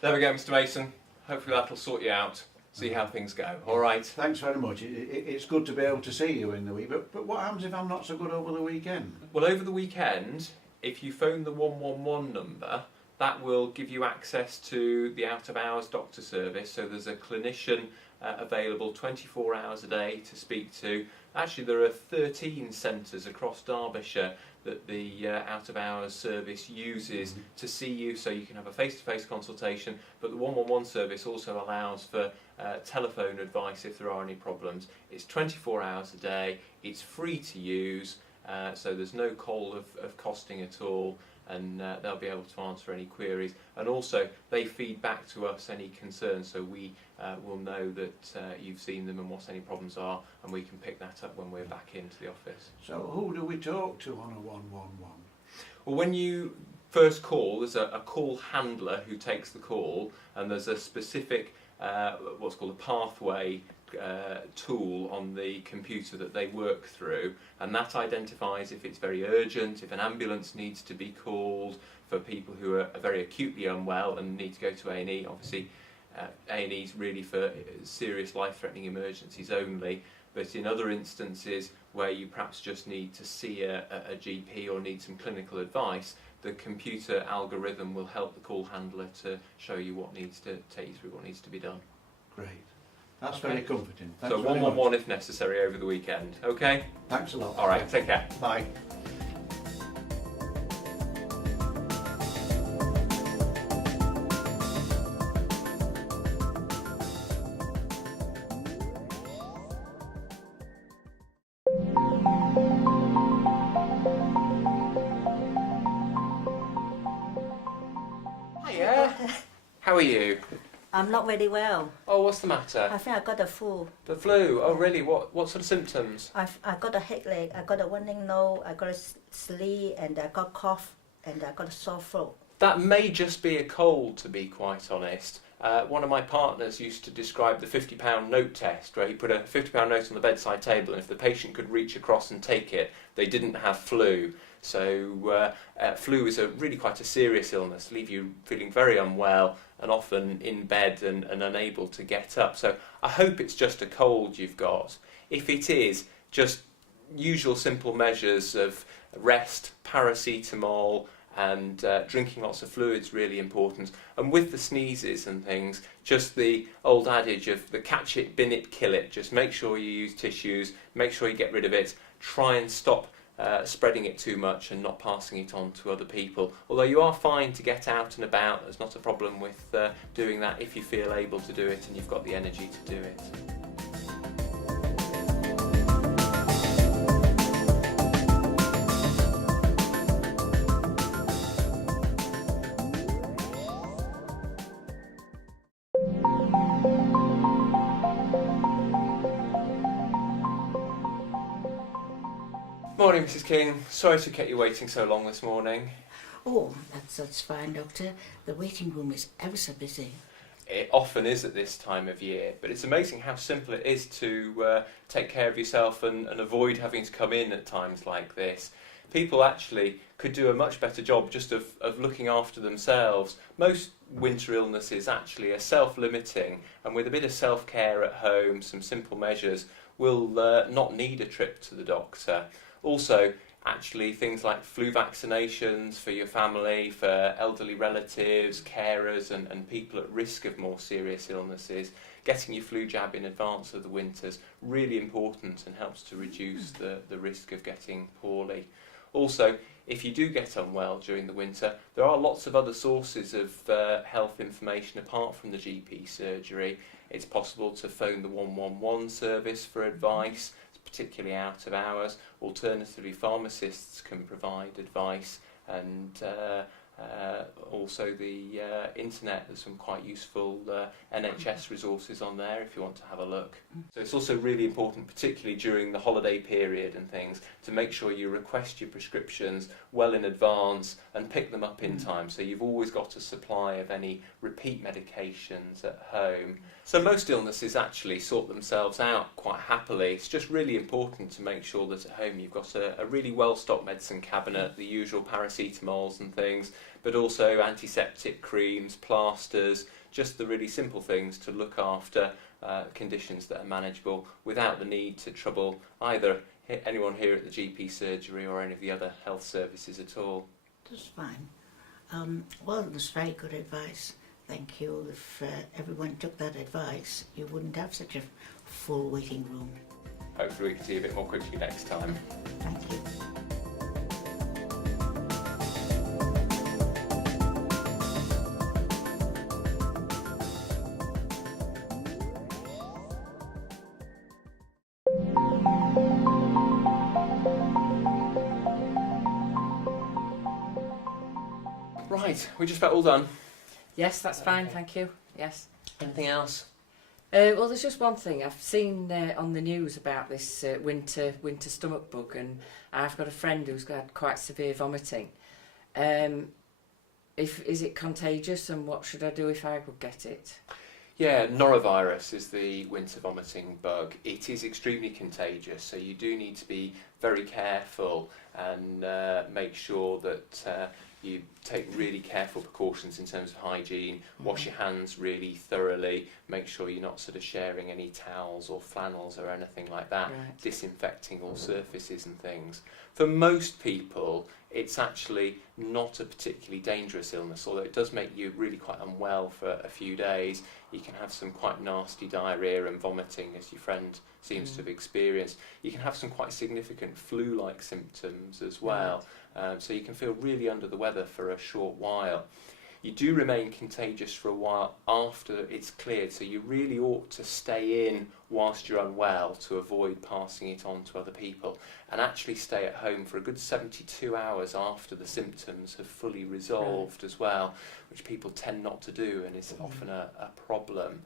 There we go, Mr. Mason. Hopefully that'll sort you out. See how things go. All right. Thanks very much. It's good to be able to see you in the week, but what happens if I'm not so good over the weekend? Well, over the weekend, if you phone the 111 number, that will give you access to the out-of-hours doctor service. So there's a clinician available 24 hours a day to speak to. Actually, there are 13 centres across Derbyshire that the out-of-hours service uses to see you, so you can have a face-to-face consultation. But the 111 service also allows for telephone advice if there are any problems. It's 24 hours a day, it's free to use, so there's no call of costing at all, and they'll be able to answer any queries. And also they feed back to us any concerns, so we will know that you've seen them and what any problems are, and we can pick that up when we're back into the office. So who do we talk to on a 111? Well, when you first call, there's a call handler who takes the call, and there's a specific what's called a pathway tool on the computer that they work through, and that identifies if it's very urgent, if an ambulance needs to be called for people who are very acutely unwell and need to go to A&E. Obviously A&E is really for serious life-threatening emergencies only, but in other instances where you perhaps just need to see a GP or need some clinical advice, the computer algorithm will help the call handler to show you what needs to take you through what needs to be done. Great. That's very comforting. Thanks So very 111 much. if necessary over the weekend. Okay? Thanks a lot. All right, take care. Bye. Hiya. How are you? I'm not very well. Oh, what's the matter? I think I got the flu. The flu? Oh, really? What sort of symptoms? I got a headache, I got a running nose, I got a sneeze, and I got cough, and I got a sore throat. That may just be a cold, to be quite honest. One of my partners used to describe the £50 note test, where he put a £50 note on the bedside table, and if the patient could reach across and take it, they didn't have flu. So flu is really quite a serious illness, leave you feeling very unwell and often in bed and unable to get up. So I hope it's just a cold you've got. If it is, just usual simple measures of rest, paracetamol, and drinking lots of fluids really important. And with the sneezes and things, just the old adage of the catch it, bin it, kill it. Just make sure you use tissues, make sure you get rid of it, try and stop spreading it too much and not passing it on to other people. Although you are fine to get out and about, there's not a problem with doing that if you feel able to do it and you've got the energy to do it. Morning, Mrs. King. Sorry to keep you waiting so long this morning. Oh, that's fine, Doctor. The waiting room is ever so busy. It often is at this time of year, but it's amazing how simple it is to take care of yourself and avoid having to come in at times like this. People actually could do a much better job just of looking after themselves. Most winter illnesses actually are self-limiting, and with a bit of self-care at home, some simple measures, will not need a trip to the doctor. Also, actually, things like flu vaccinations for your family, for elderly relatives, carers and people at risk of more serious illnesses, getting your flu jab in advance of the winters, really important and helps to reduce the risk of getting poorly. Also, if you do get unwell during the winter, there are lots of other sources of health information apart from the GP surgery. It's possible to phone the 111 service for advice, particularly out of hours. Alternatively, pharmacists can provide advice, and Also the internet, there's some quite useful NHS resources on there if you want to have a look. So it's also really important, particularly during the holiday period and things, to make sure you request your prescriptions well in advance and pick them up in time, so you've always got a supply of any repeat medications at home. So most illnesses actually sort themselves out quite happily. It's just really important to make sure that at home you've got a really well-stocked medicine cabinet, the usual paracetamols and things, but also antiseptic creams, plasters, just the really simple things to look after conditions that are manageable without the need to trouble either anyone here at the GP surgery or any of the other health services at all. That's fine. Well, that's very good advice. Thank you. If everyone took that advice, you wouldn't have such a full waiting room. Hopefully we can see a bit more quickly next time. Thank you. Right, we just about all done. Yes, that's fine, thank you. Yes. Anything else? Well, there's just one thing. I've seen on the news about this winter stomach bug, and I've got a friend who's got quite severe vomiting. Is it contagious, and what should I do if I would get it? Yeah, norovirus is the winter vomiting bug. It is extremely contagious, so you do need to be very careful and make sure that you take really careful precautions in terms of hygiene, wash your hands really thoroughly, make sure you're not sort of sharing any towels or flannels or anything like that, Right. disinfecting all surfaces and things. For most people, it's actually not a particularly dangerous illness, although it does make you really quite unwell for a few days. You can have some quite nasty diarrhoea and vomiting, as your friend seems to have experienced. You can have some quite significant flu-like symptoms as well. So you can feel really under the weather for a short while. You do remain contagious for a while after it's cleared, so you really ought to stay in whilst you're unwell to avoid passing it on to other people, and actually stay at home for a good 72 hours after the symptoms have fully resolved as well, which people tend not to do and is often a problem.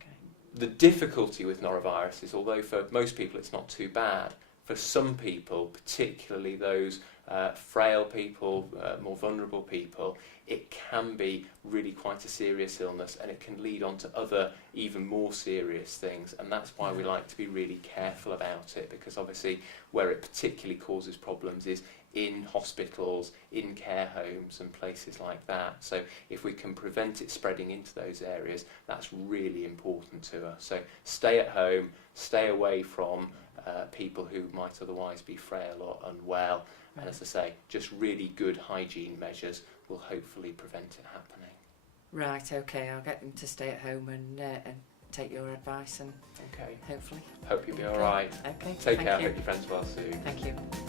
Okay. The difficulty with norovirus is, although for most people it's not too bad, for some people, particularly those frail people, more vulnerable people, it can be really quite a serious illness, and it can lead on to other even more serious things, and that's why we like to be really careful about it, because obviously where it particularly causes problems is in hospitals, in care homes and places like that. So if we can prevent it spreading into those areas, that's really important to us. So stay at home, stay away from people who might otherwise be frail or unwell, and as I say, just really good hygiene measures will hopefully prevent it happening. Right, okay, I'll get them to stay at home and take your advice, and Okay, hopefully. hope you'll be Okay. alright. Okay, Take thank care, you. hope your friends well soon. Thank you.